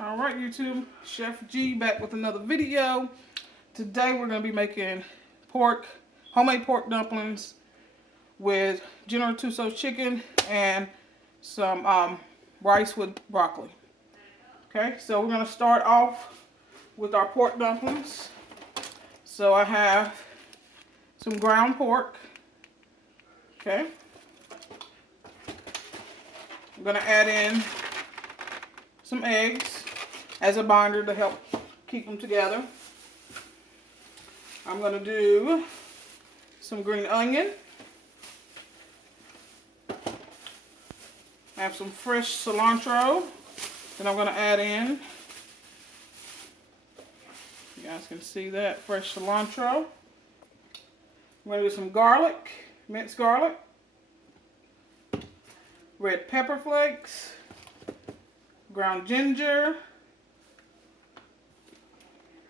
All right, YouTube, Chef G back with another video. Today we're going to be making homemade pork dumplings with General Tso's chicken and some rice with broccoli. Okay, so we're going to start off with our pork dumplings. So I have some ground pork. Okay, I'm going to add in some eggs as a binder to help keep them together. I'm going to do some green onion. I have some fresh cilantro that I'm going to add in. You guys can see that, fresh cilantro. I'm going to do some garlic, minced garlic, red pepper flakes, ground ginger,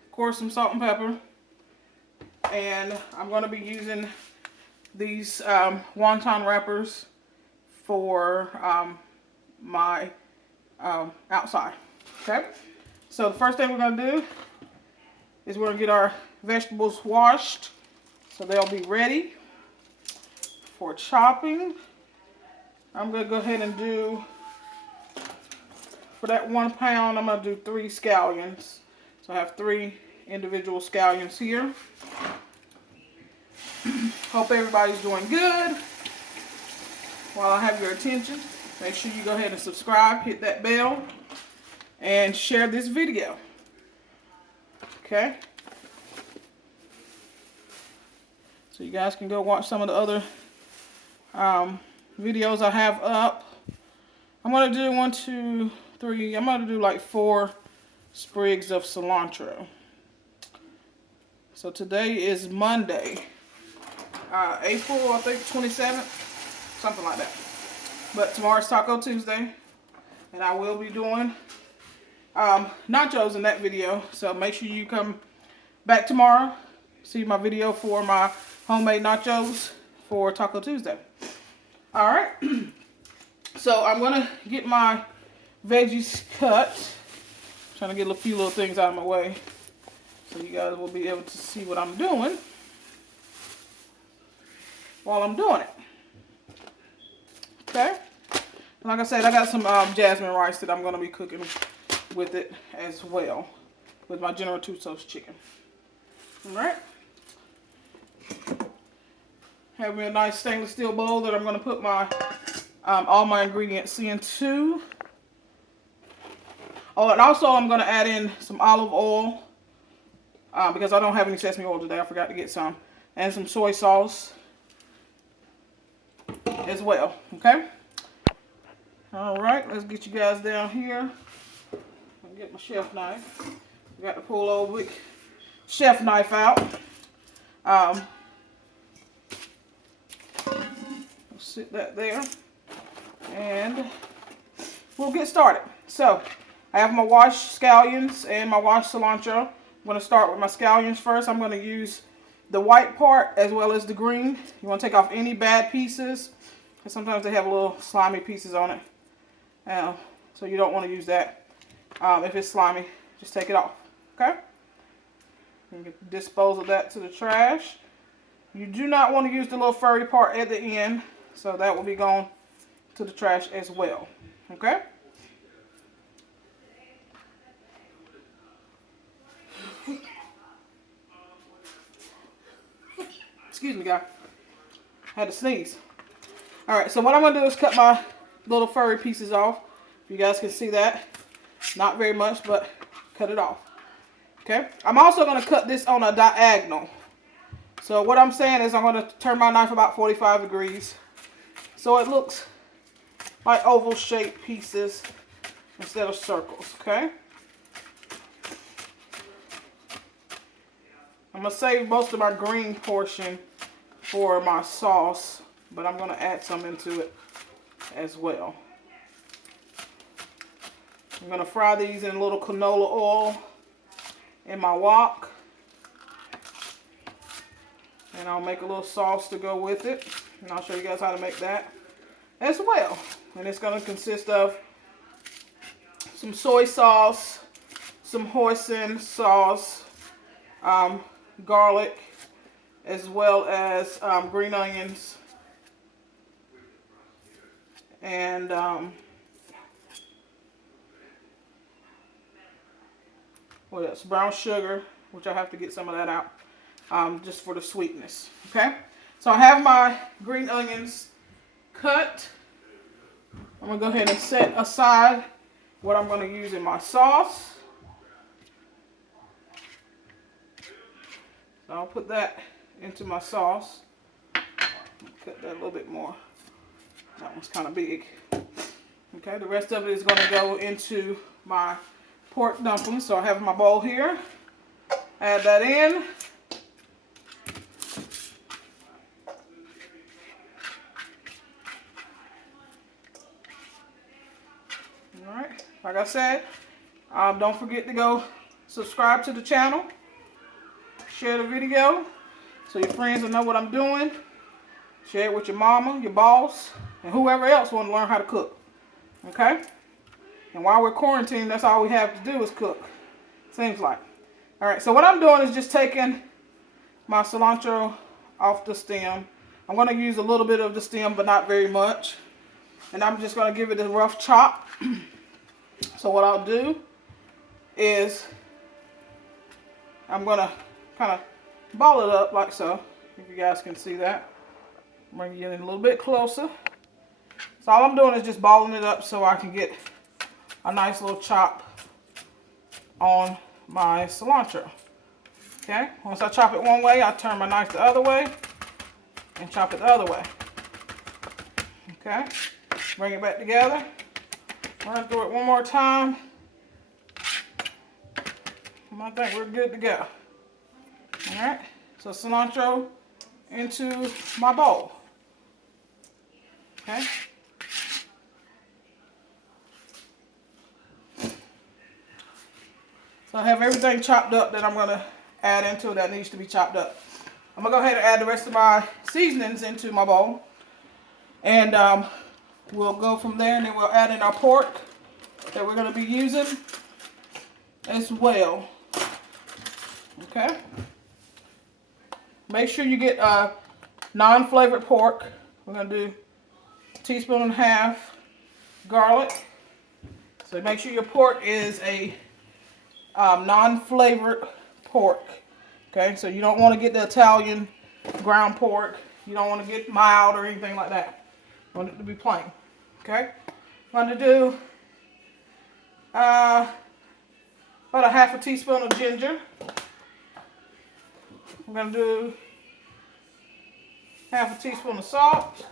of course some salt and pepper, and I'm going to be using these wonton wrappers for my outside. Okay, so the first thing we're going to do is we're going to get our vegetables washed so they'll be ready for chopping. I'm going to go ahead and do, for that 1 pound, I'm going to do 3 scallions. So I have 3 individual scallions here. Hope everybody's doing good. While I have your attention, make sure you go ahead and subscribe, hit that bell, and share this video. Okay? So you guys can go watch some of the other videos I have up. I'm going to do 1, 2, 3. I'm going to do like 4 sprigs of cilantro. So today is Monday, April, I think 27th, something like that. But tomorrow's Taco Tuesday, and I will be doing nachos in that video. So make sure you come back tomorrow, see my video for my homemade nachos for Taco Tuesday. All right. So I'm going to get my veggies cut. Trying to get a few little things out of my way so you guys will be able to see what I'm doing while I'm doing it. Okay. And like I said, I got some jasmine rice that I'm going to be cooking with it as well, with my General Tso's chicken. All right. Have me a nice stainless steel bowl that I'm going to put my all my ingredients into. Oh, and also I'm going to add in some olive oil because I don't have any sesame oil today. I forgot to get some. And some soy sauce as well. Okay? All right, let's get you guys down here. I'll get my chef knife. Got to pull old big chef knife out. Sit that there. And we'll get started. So, I have my washed scallions and my washed cilantro. I'm going to start with my scallions first. I'm going to use the white part as well as the green. You want to take off any bad pieces, because sometimes they have little slimy pieces on it. So you don't want to use that. If it's slimy, just take it off. Okay? You can dispose of that to the trash. You do not want to use the little furry part at the end, so that will be gone to the trash as well. Okay? Excuse me, guys. I had to sneeze. Alright, so what I'm going to do is cut my little furry pieces off. You guys can see that. Not very much, but cut it off. Okay? I'm also going to cut this on a diagonal. So what I'm saying is I'm going to turn my knife about 45 degrees. So it looks like oval shaped pieces instead of circles. Okay? I'm going to save most of my green portion for my sauce, but I'm going to add some into it as well. I'm going to fry these in a little canola oil in my wok. And I'll make a little sauce to go with it. And I'll show you guys how to make that as well. And it's going to consist of some soy sauce, some hoisin sauce, garlic, as well as green onions, and what else? Brown sugar, which I have to get some of that out, just for the sweetness. Okay, so I have my green onions cut. I'm gonna go ahead and set aside what I'm gonna use in my sauce. So I'll put that into my sauce. Cut that a little bit more. That one's kind of big. Okay, the rest of it is going to go into my pork dumplings. So I have my bowl here. Add that in. Alright, like I said, don't forget to go subscribe to the channel. Share the video so your friends will know what I'm doing. Share it with your mama, your boss, and whoever else want to learn how to cook. Okay? And while we're quarantined, that's all we have to do is cook. Seems like. Alright, so what I'm doing is just taking my cilantro off the stem. I'm going to use a little bit of the stem, but not very much. And I'm just going to give it a rough chop. So what I'll do is I'm going to kind of ball it up like so, if you guys can see that. Bring it in a little bit closer. So all I'm doing is just balling it up so I can get a nice little chop on my cilantro. Okay, once I chop it one way, I turn my knife the other way and chop it the other way. Okay, bring it back together. Run through it one more time. And I think we're good to go. Alright, so cilantro into my bowl. Okay. So I have everything chopped up that I'm going to add into it that needs to be chopped up. I'm going to go ahead and add the rest of my seasonings into my bowl. And we'll go from there, and then we'll add in our pork that we're going to be using as well. Okay. Make sure you get non-flavored pork. We're going to do a teaspoon and a half garlic. So make sure your pork is a non-flavored pork. Okay, so you don't want to get the Italian ground pork. You don't want to get mild or anything like that. You want it to be plain. Okay, I'm going to do about a half a teaspoon of ginger. I'm going to do half a teaspoon of salt.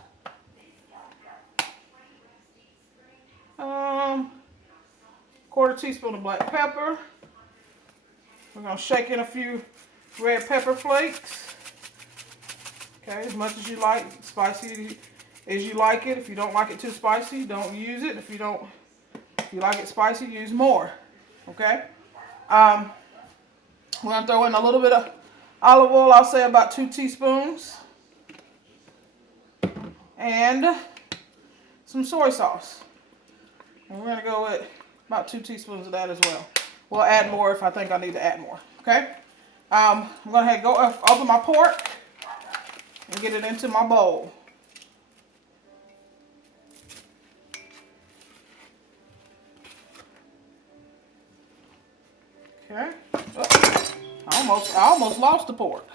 Quarter teaspoon of black pepper. We're going to shake in a few red pepper flakes. Okay, as much as you like, spicy as you like it. If you don't like it too spicy, don't use it. If you like it spicy, use more. Okay. We're going to throw in a little bit of olive oil. I'll say about 2 teaspoons. And some soy sauce. And we're going to go with about 2 teaspoons of that as well. We'll add more if I think I need to add more. Okay. I'm going to go over my pork and get it into my bowl. Okay. Oh, I almost lost the pork.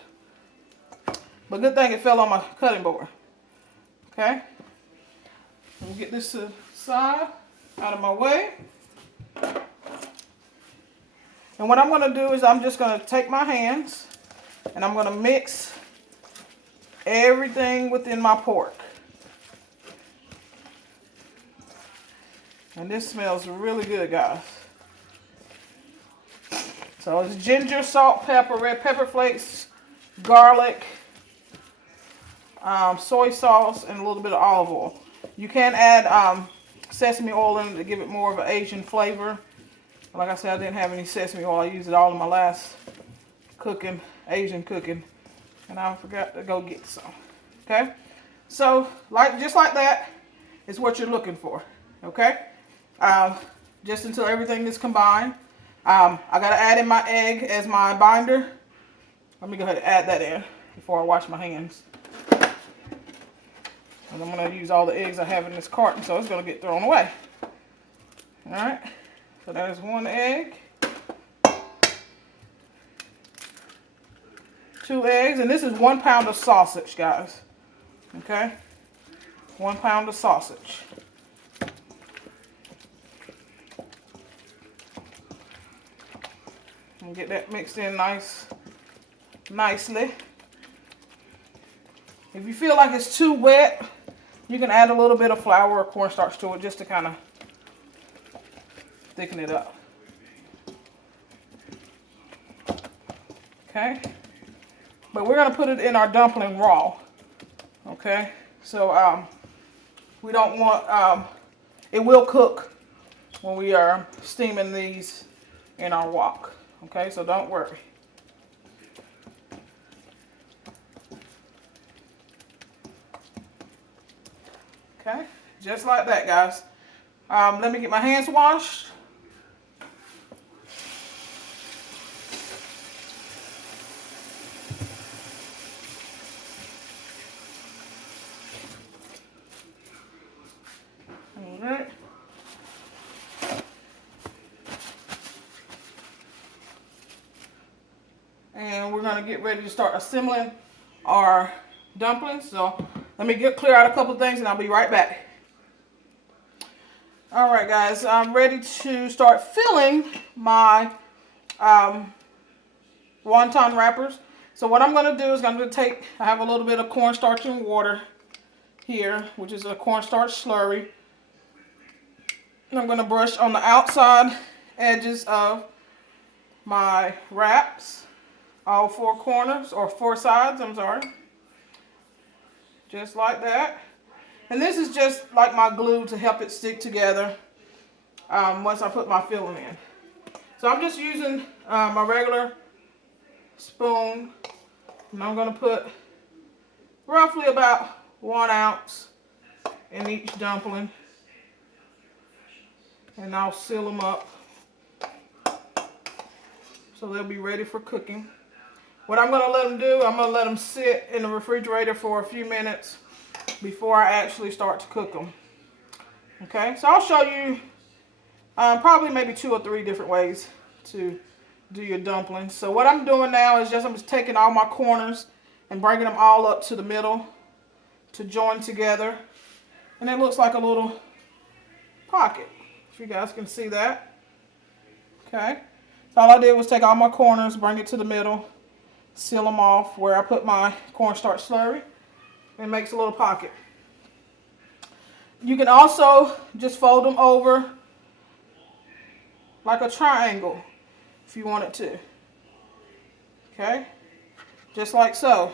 But good thing it fell on my cutting board. Okay. We'll get this to the side, out of my way. And what I'm going to do is I'm just going to take my hands and I'm going to mix everything within my pork. And this smells really good, guys. So it's ginger, salt, pepper, red pepper flakes, garlic, soy sauce, and a little bit of olive oil. You can add sesame oil in it to give it more of an Asian flavor. Like I said, I didn't have any sesame oil. I used it all in my last cooking, Asian cooking, and I forgot to go get some. Okay, so just like that is what you're looking for. Okay, just until everything is combined. I got to add in my egg as my binder. Let me go ahead and add that in before I wash my hands. And I'm going to use all the eggs I have in this carton, so it's going to get thrown away. Alright, so that is 1 egg. 2 eggs, and this is 1 pound of sausage, guys. Okay? 1 pound of sausage. And get that mixed in nicely. If you feel like it's too wet, you can add a little bit of flour or cornstarch to it just to kind of thicken it up. Okay? But we're going to put it in our dumpling raw. Okay? So we don't want, it will cook when we are steaming these in our wok. Okay? So don't worry. Okay? Just like that, guys. Let me get my hands washed. Alright. And we're going to get ready to start assembling our dumplings. So let me clear out a couple things and I'll be right back. Alright guys, I'm ready to start filling my wonton wrappers. So what I'm going to do is I'm going to take, I have a little bit of cornstarch and water here, which is a cornstarch slurry. And I'm going to brush on the outside edges of my wraps, all 4 corners, or 4 sides, I'm sorry. Just like that. And this is just like my glue to help it stick together once I put my filling in. So I'm just using my regular spoon, and I'm going to put roughly about 1 ounce in each dumpling. And I'll seal them up so they'll be ready for cooking. What I'm going to let them do, I'm going to let them sit in the refrigerator for a few minutes before I actually start to cook them. Okay, so I'll show you probably maybe 2 or 3 different ways to do your dumplings. So what I'm doing now is I'm just taking all my corners and bringing them all up to the middle to join together. And it looks like a little pocket. If you guys can see that. Okay, so all I did was take all my corners, bring it to the middle, seal them off where I put my cornstarch slurry. It makes a little pocket. You can also just fold them over like a triangle if you wanted to. Okay, just like so.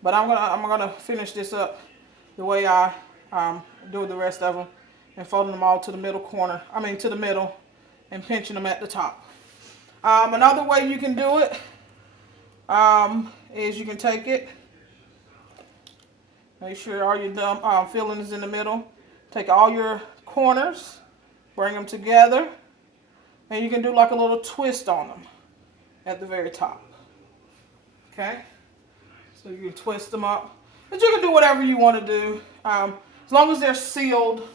But I'm gonna finish this up the way I do the rest of them, and folding them all to the middle corner. To the middle, and pinching them at the top. Another way you can do it is you can take it. Make sure all your filling is in the middle. Take all your corners, bring them together, and you can do like a little twist on them at the very top. Okay? So you can twist them up. But you can do whatever you want to do. As long as they're sealed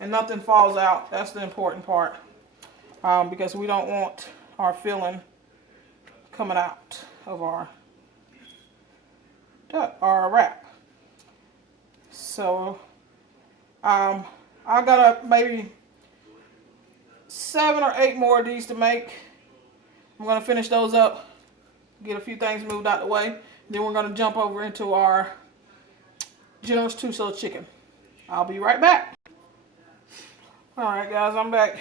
and nothing falls out, that's the important part. Because we don't want our filling coming out of our wrap. So I got maybe 7 or 8 more of these to make. I'm going to finish those up, get a few things moved out the way. Then we're going to jump over into our generous 2-so chicken. I'll be right back. Alright guys, I'm back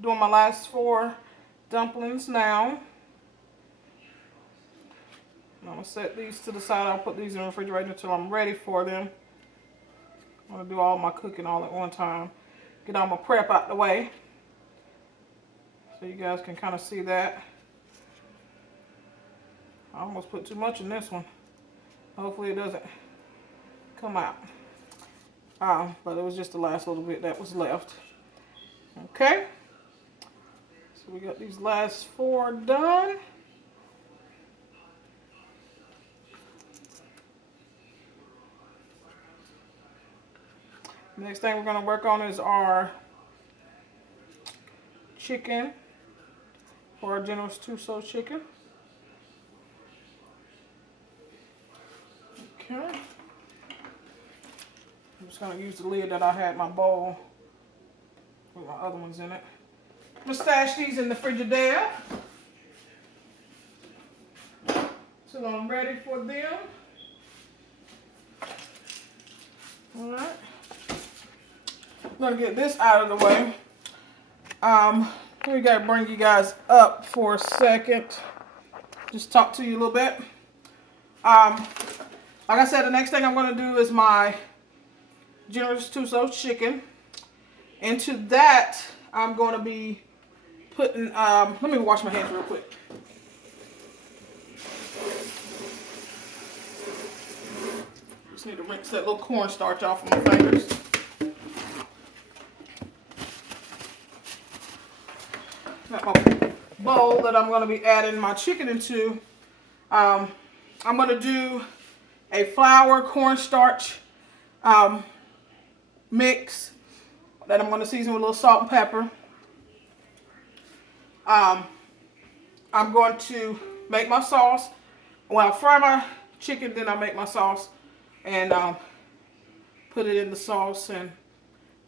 doing my last 4 dumplings now. I'm going to set these to the side. I'll put these in the refrigerator until I'm ready for them. I'm going to do all my cooking all at one time. Get all my prep out the way. So you guys can kind of see that. I almost put too much in this one. Hopefully it doesn't come out. But it was just the last little bit that was left. Okay. So we got these last 4 done. Next thing we're going to work on is our chicken, or our generous two-so chicken. Okay. I'm just going to use the lid that I had in my bowl with my other ones in it. I'm going to stash these in the Frigidaire so I'm ready for them. Alright. I'm going to get this out of the way. We got to bring you guys up for a second. Just talk to you a little bit. Like I said, the next thing I'm going to do is my generous two-so chicken. Into that, I'm going to be putting, let me wash my hands real quick. Just need to rinse that little cornstarch off of my fingers. Got my bowl that I'm going to be adding my chicken into. I'm going to do a flour cornstarch mix that I'm going to season with a little salt and pepper. I'm going to make my sauce. When I fry my chicken, then I make my sauce and put it in the sauce, and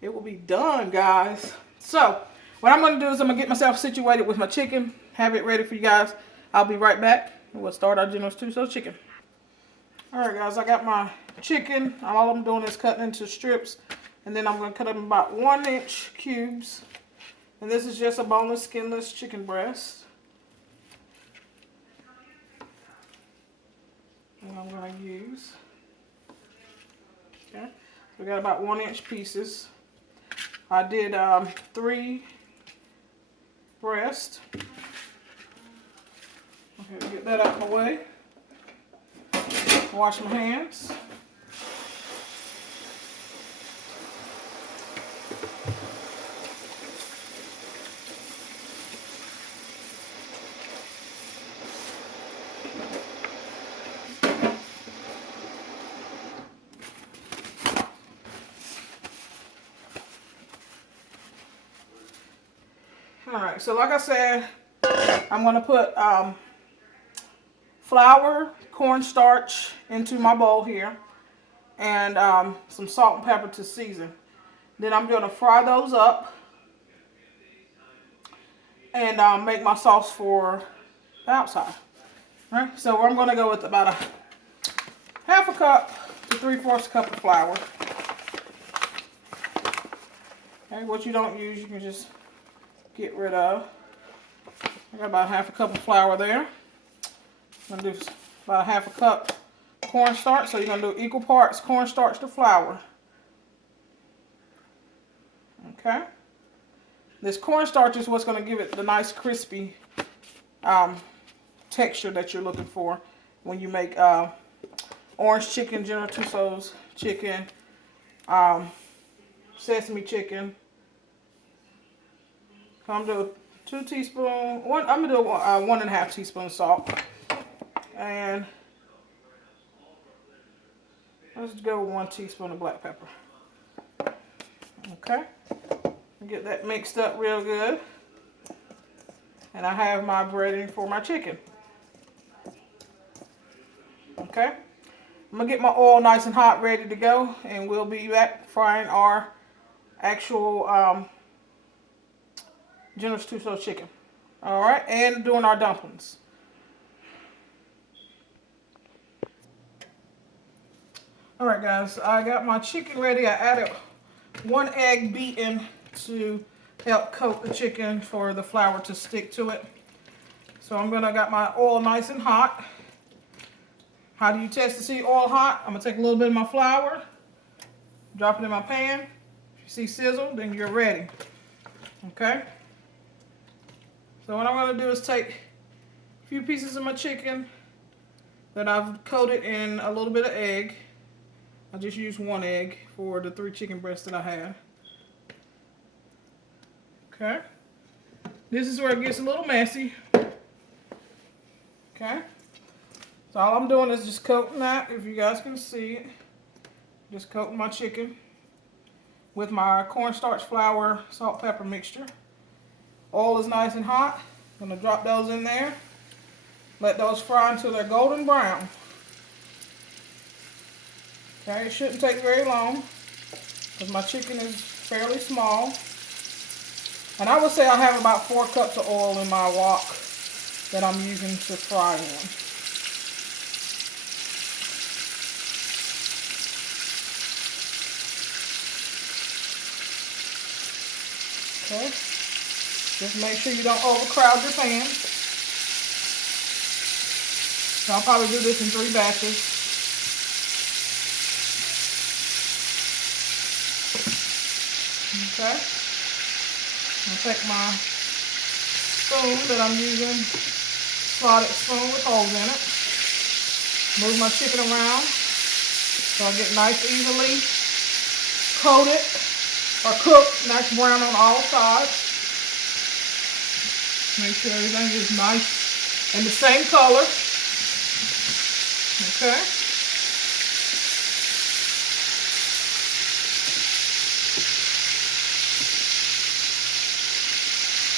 it will be done, guys. So what I'm going to do is I'm going to get myself situated with my chicken, have it ready for you guys. I'll be right back, and we'll start our generous two-so chicken. Alright guys, I got my chicken. All I'm doing is cutting into strips, and then I'm going to cut them about 1-inch cubes. And this is just a boneless, skinless chicken breast. And I'm going to use. Okay, so we got about 1-inch pieces. I did 3 breast. Okay, get that out of the way. Wash my hands. Alright, so like I said, I'm going to put flour, cornstarch into my bowl here, and some salt and pepper to season. Then I'm going to fry those up and make my sauce for the outside. Right, so I'm going to go with about a 1/2 cup to 3/4 cup of flour. Okay, what you don't use, you can just get rid of. I got about 1/2 cup of flour there. I'm going to do about 1/2 cup cornstarch. So you're going to do equal parts cornstarch to flour. Okay. This cornstarch is what's going to give it the nice crispy texture that you're looking for when you make orange chicken, generous two-so's chicken, sesame chicken. I'm gonna do 2 teaspoons. I'm gonna do 1.5 teaspoons salt, and let's go with 1 teaspoon of black pepper. Okay, get that mixed up real good, and I have my breading for my chicken. Okay, I'm gonna get my oil nice and hot, ready to go, and we'll be back frying our actual generous two-so chicken. Alright, and doing our dumplings. Alright guys, I got my chicken ready. I added 1 egg beaten to help coat the chicken for the flour to stick to it. So got my oil nice and hot. How do you test to see oil hot? I'm going to take a little bit of my flour, drop it in my pan. If you see sizzle, then you're ready. Okay? So what I'm going to do is take a few pieces of my chicken that I've coated in a little bit of egg. I just used 1 egg for the 3 chicken breasts that I had. Okay. This is where it gets a little messy. Okay. So all I'm doing is just coating that, if you guys can see it. Just coating my chicken with my cornstarch flour, salt, pepper mixture. Oil is nice and hot. I'm going to drop those in there. Let those fry until they're golden brown. Okay, it shouldn't take very long because my chicken is fairly small. And I would say I have about 4 cups of oil in my wok that I'm using to fry in. Okay, just make sure you don't overcrowd your pan. So I'll probably do this in 3 batches. Okay, I'll take my spoon that I'm using, slotted spoon with holes in it. Move my chicken around so I get nice evenly coated or cooked, nice brown on all sides. Make sure everything is nice and the same color. Okay.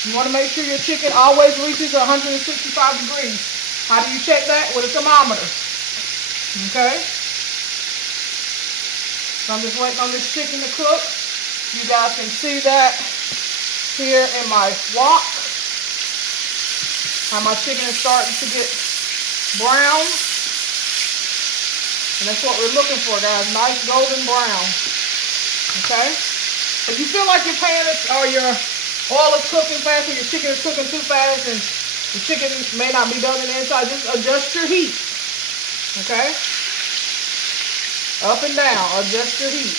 You want to make sure your chicken always reaches 165 degrees. How do you check that? With a thermometer. Okay. So I'm just waiting on this chicken to cook. You guys can see that here in my wok. How my chicken is starting to get brown. And that's what we're looking for, guys. Nice golden brown. Okay? If you feel like your pan is, or your oil is cooking fast or your chicken is cooking too fast and the chicken may not be done on the inside, just adjust your heat. Okay? Up and down. Adjust your heat.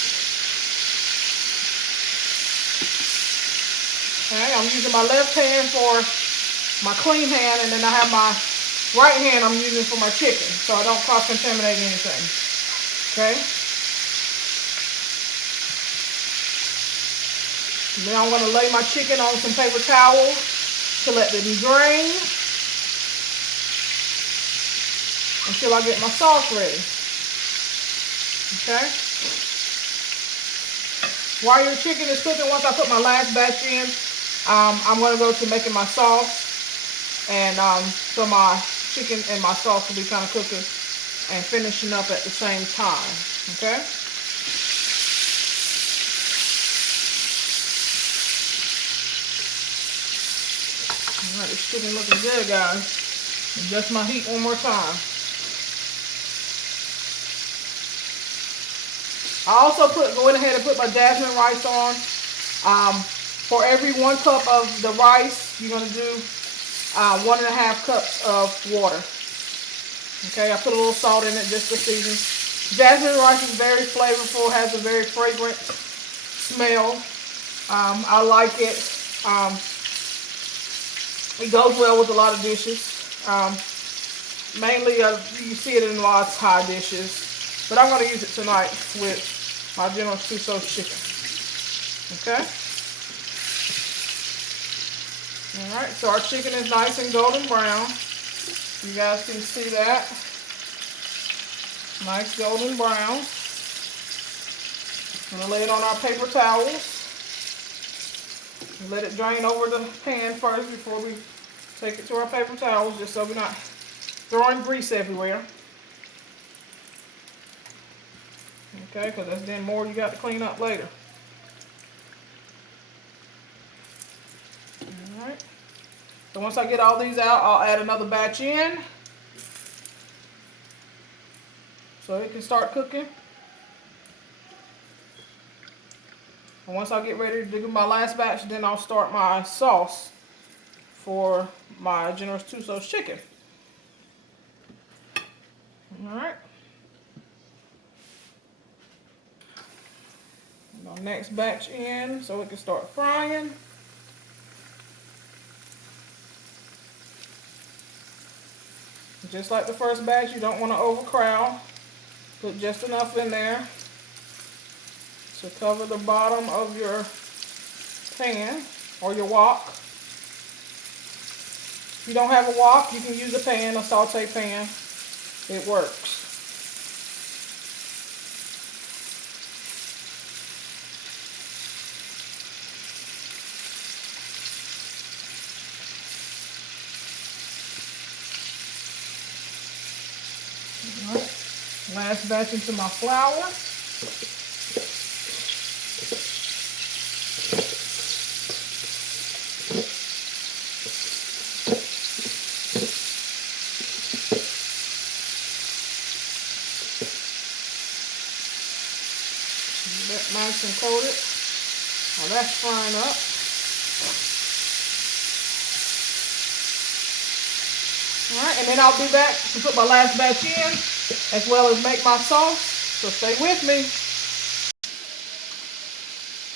Okay, I'm using my left hand for my clean hand, and then I have my right hand I'm using for my chicken, so I don't cross-contaminate anything. Okay? And then I'm going to lay my chicken on some paper towels to let them drain until I get my sauce ready. Okay? While your chicken is cooking, once I put my last batch in, I'm going to go to making my sauce. And so my chicken and my sauce will be kind of cooking and finishing up at the same time. Okay? Alright, this chicken looking good, guys. Adjust my heat one more time. I also went ahead and put my jasmine rice on. For every 1 cup of the rice, you're going to do 1.5 cups of water. Okay, I put a little salt in it just to season. Jasmine rice is very flavorful, has a very fragrant smell. I like it. It goes well with a lot of dishes. Mainly, you see it in a lot of Thai dishes. But I'm going to use it tonight with my Generous Tso chicken. Okay? Alright, so our chicken is nice and golden brown. You guys can see that. Nice golden brown. I'm going to lay it on our paper towels. Let it drain over the pan first before we take it to our paper towels, just so we're not throwing grease everywhere. Okay, because that's then more you got to clean up later. Alright. So once I get all these out, I'll add another batch in. So it can start cooking. And once I get ready to do my last batch, then I'll start my sauce for my Generous Tso chicken. Alright. My next batch in so it can start frying. Just like the first batch, you don't want to overcrowd. Put just enough in there to cover the bottom of your pan. or your wok. If you don't have a wok, you can use a pan, a saute pan. It works. All right. Last batch into my flour. That nice and coated. Now that's frying up. Alright, and then I'll be back to put my last batch in, as well as make my sauce. So stay with me.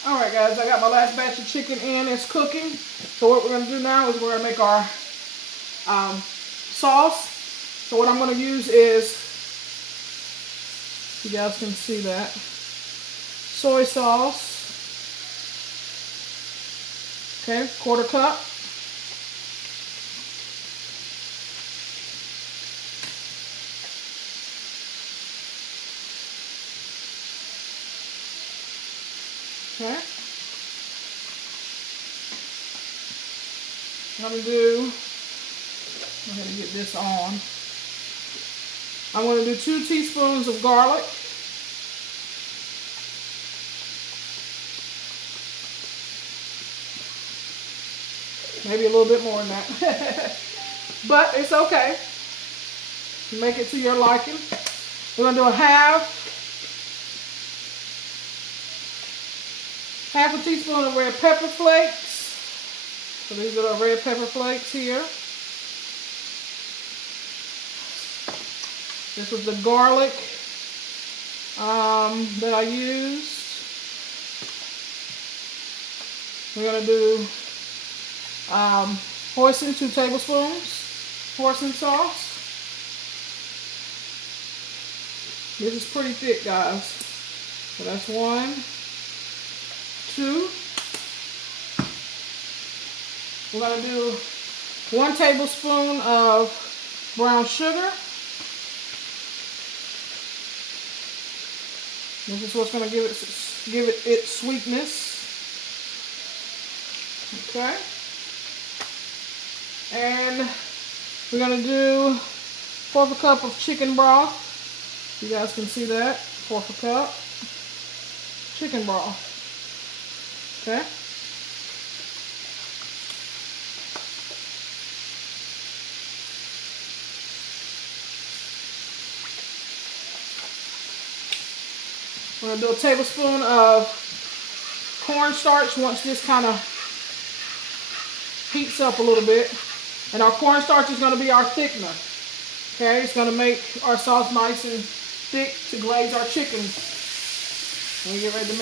Alright guys, I got my last batch of chicken in. It's cooking. So what we're going to do now is we're going to make our sauce. So what I'm going to use is, you guys can see that, soy sauce. Okay, 1/4 cup. Okay. I'm going to go ahead and get this on. I'm going to do 2 teaspoons of garlic. Maybe a little bit more than that. But it's okay. You make it to your liking. We're going to do a half a teaspoon of red pepper flakes. So these are the red pepper flakes here. This was the garlic that I used. We're going to do hoisin, 2 tablespoons, hoisin sauce. This is pretty thick, guys. So that's 1, 2. We're going to do 1 tablespoon of brown sugar. This is what's going to give it its sweetness. Okay. And we're going to do 1/4 cup of chicken broth. You guys can see that. 1/4 cup chicken broth. Okay. We're going to do a tablespoon of cornstarch once this kind of heats up a little bit. And our cornstarch is going to be our thickener. Okay, it's going to make our sauce nice and thick to glaze our chicken when we get ready to make